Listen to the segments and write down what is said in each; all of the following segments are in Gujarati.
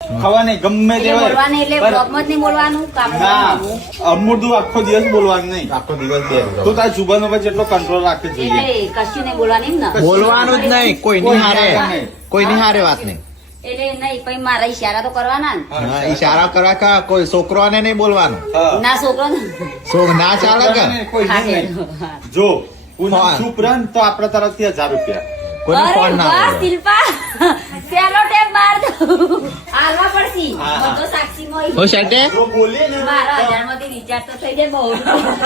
ખવા નહીં ગમે તે હોય બોલવાનું એટલે બ્લોકમાં જ નહીં બોલવાનું કામ અમુર્દું આખો દિવસ બોલવાનું નહીં. આખો દિવસ બે તું તાર જુબાન ઉપર જેટલો કંટ્રોલ રાખે જોઈએ. એટલે કશું નહીં બોલવાનું એમ ને બોલવાનું જ નહીં, કોઈની હારે કોઈની હારે વાત નહીં. એટલે નહીં પછી મારા ઈશારા તો કરવાના ને હા, ઈશારા કરવા કા કોઈ છોકરાને નહીં બોલવાનું. હા. ના છોકરો ને ના ચાલે કે કોઈ હા, નહીં. હા. જો હું હા. ચૂપ રહે ને તો આપણા તરફથી 1000 રૂપિયા. કોઈને અરે ફોન ના વાહ, આવે. શિલ્પા સેલો ટેપ માર દો હાલવા પડશે હા, હા. બધો સાક્ષીમાં હો શેઠે? જો બોલી ને મારા 1000 માંથી રિચાર્જ તો થઈ જાય બહુ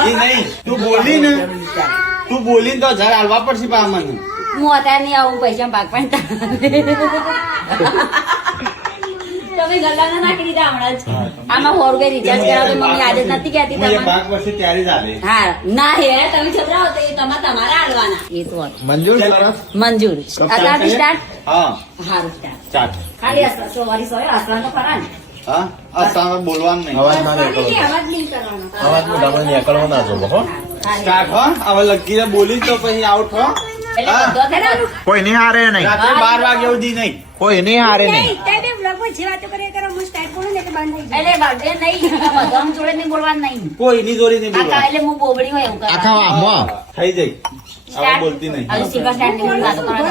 એ નહીં તું બોલી ને તું બોલી તો 1000 આલવા પડશે પા મને. હું અત્યારે નહીં આવું પૈસા ભાગ પણ તમે ગલ્લા નાખી દીધા હમણાં જ આમાં 100 રૂપિયા રિચાર્જ કરાવો તો મમ્મી આજે નથી કહેતી હું એ તમે ભાગ વર્ષે ત્યારે જ આલે. હા ના હે તમે છોકરાઓ તો એ તમારે આડવાના એ તો વાત. મંજૂર સરસ. મંજૂર અત્યારથી સ્ટાર્ટ હા હારું સ્ટાર્ટ ચાલ ખાલી સોરી હસવાનો ખરા ને હા અસામે બોલવાનું નહીં. અવાજ ના હસવાની નહીં, નીકળવો. અવાજ નહીં કરવાનો અવાજ મોઢામાં નીકળવો ના જોવો, હો. સ્ટાર્ટ હો હવે લગીને બોલી તો પછી આઉટ હો. એટલે હા. બધો થવાનો. કોઈની હારે નહીં, રાત્રે 12 વાગ્યા સુધી નહીં. કોઈની હારે નહીં. એટલે બધે નહીં બધાની જોડે નહીં બોલવાનું નહીં કોઈની જોડે નહીં આખા બોલવાનું. એટલે હું બોબડી હોય એવું આખા કરવાનું. વામમાં થઈ જાય હવે સ્ટાર્ટ. બોલતી નહીં. હવે શિલ્પા સ્ટાર્ટ નહીં બોલવાનું, વાતો કરવાનો.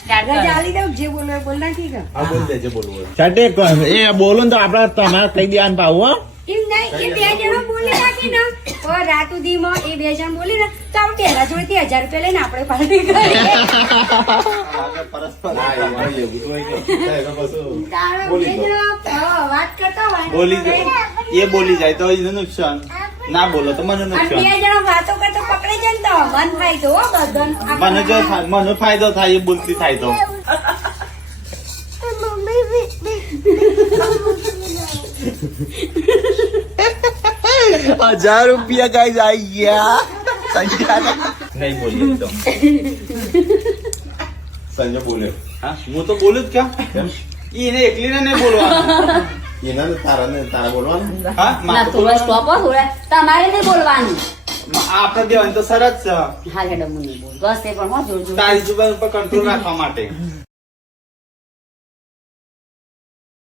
સ્ટાર્ટ કરો. હા બોલ દેજે બોલવું હોય. શેઠે એ બોલું ને તો આપડે તમારે કહી દેવાનું પાવું, હો. રાત સુધીમાં એ 2 જણ બોલી ને તો આપણે પહેલા જોડેથી 1000 રૂપિયા લઈને આપણે પાર્ટી કરીએ. આગળ પરસ્પર હા, એમાં એવું જ હોય કે. એમાં પાછું તારા બોલી બે દો. જણા, વાત કરતા હોય ને બોલી જાય એ બોલી જાય તો એને નુકસાન ના બોલો તો મને અને 2 નુકસાન. જણા વાતો કરતા પકડી જાય ને તો મન ફાયદો હો બધાને. મને જો મને ફાયદો થાય એ બોલતી થાય તો. ₹1000 ગાઈસ આઈ ગયા. નહીં બોલીએ તો સંજય બોલ્યો. હા હું તો બોલું જ ક્યાં એને એકલીને નહીં બોલવાનું. એના તારા બોલવાનું. હા ના મારે તો થોડા સ્ટોપ હો થોડા તમારે નહીં બોલવાનું આપણે દેવાનું તો સરસ છે હાલ હેડો હું નહીં બોલ બસ એ પણ હો જોર જોર તારી જુબાન ઉપર કંટ્રોલ રાખવા માટે.